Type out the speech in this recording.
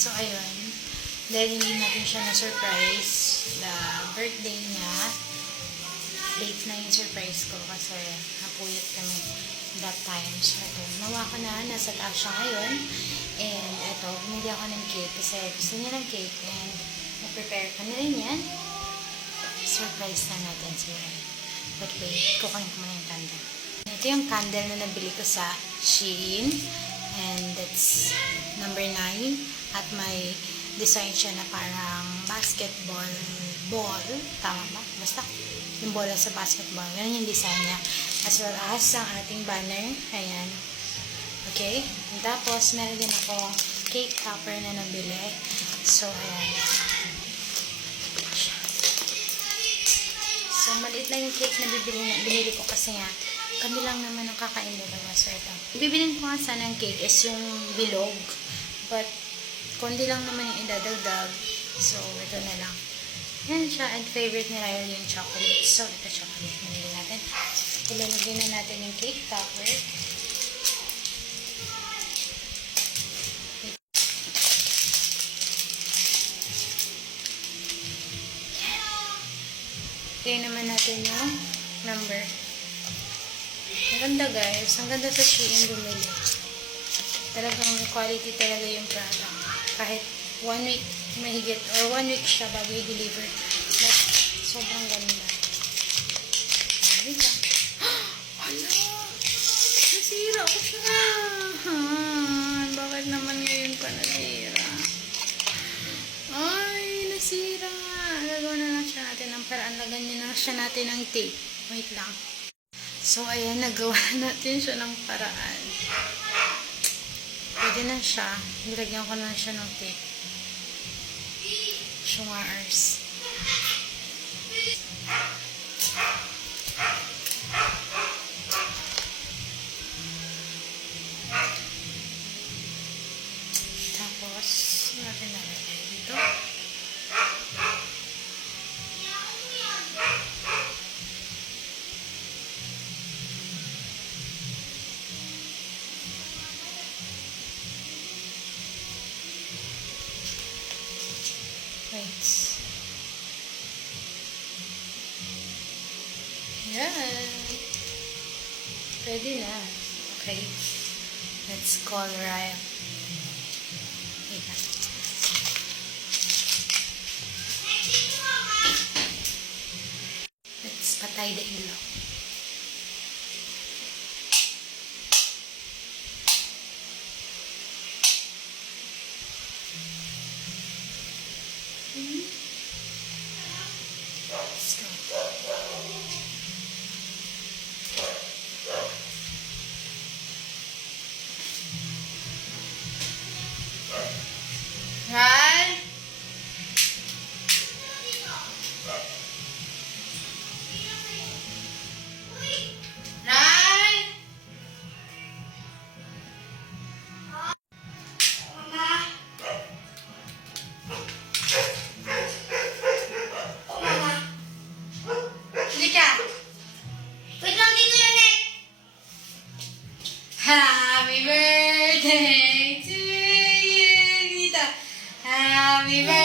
So, ayun. Dahil hindi natin siya na-surprise, the birthday niya, late na yung surprise ko kasi napuyat kami that time. So, ito, nawa ko na, nasa taas siya ngayon. And, ito, bumili ako ng cake kasi gusto niya ng cake and na-prepare ko na rin yan. Surprise na natin sila. But wait, kukunin ko muna yung candle. Ito yung candle na nabili ko sa Shein. And that's number 9. At may design siya na parang basketball ball. Tama ba? Basta yung bola sa basketball. Ganun yung design niya. As well as ang ating banner. Ayan. Okay? And tapos, meron din ako cake topper na nabili. So, ayan. So, maliit lang yung cake na binili ko kasi nga, kami lang naman ang kakain dalawa. So, ito. Ibibilin ko nga sana ng cake is yung bilog. But, kundi lang naman yung idadagdag. So, ito na lang. Yan siya. And favorite ni Ryle yung chocolate. So, ito chocolate. Nalagay natin. Ilalagay na natin yung cake topper. Tingnan naman natin yung number. Ang ganda guys. Ang ganda sa Shein bumili. Talagang quality talaga yung product. Kahit 1 week mahigit or 1 week siya bago i-deliver. But sobrang ganda. Wait lang. Hala! Nasira ko siya! Bakit naman ngayon pa nasira? Ay! Nasira! Gagawa na lang siya natin ng paraan. Lagyan niya na siya natin ng tape. Wait lang. So, ayan. Nagawa natin siya ng paraan. Pwede na siya. Nilagyan ko na siya ng tape. Schumars. Tapos, natin nalagay dito. Wait. Yan. Pwede na. Okay. Let's call Ryle. Wait lang. Let's patay the ilaw. Let's go. Ryle? Ryle? Happy birthday to you, Nita. Happy birthday.